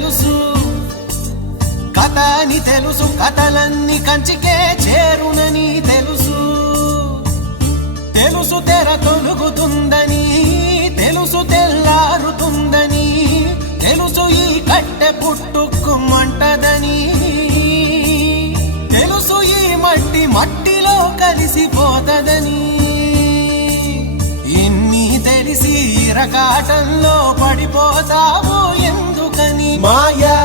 తెలుసు, కథ అని తెలుసు, కథలన్నీ కంచికే చేరునని తెలుసు. తెలుసు తెర తొలుగుతుందని, తెలుసు తెల్లారుతుందని, తెలుసు ఈ కట్టె పుట్టుకుమంటదని, తెలుసు ఈ మట్టి మట్టిలో కలిసిపోతదని. ఇన్ని తెలిసి ఇరకాటంలో పడిపోతావు ఎందుకని? మాయా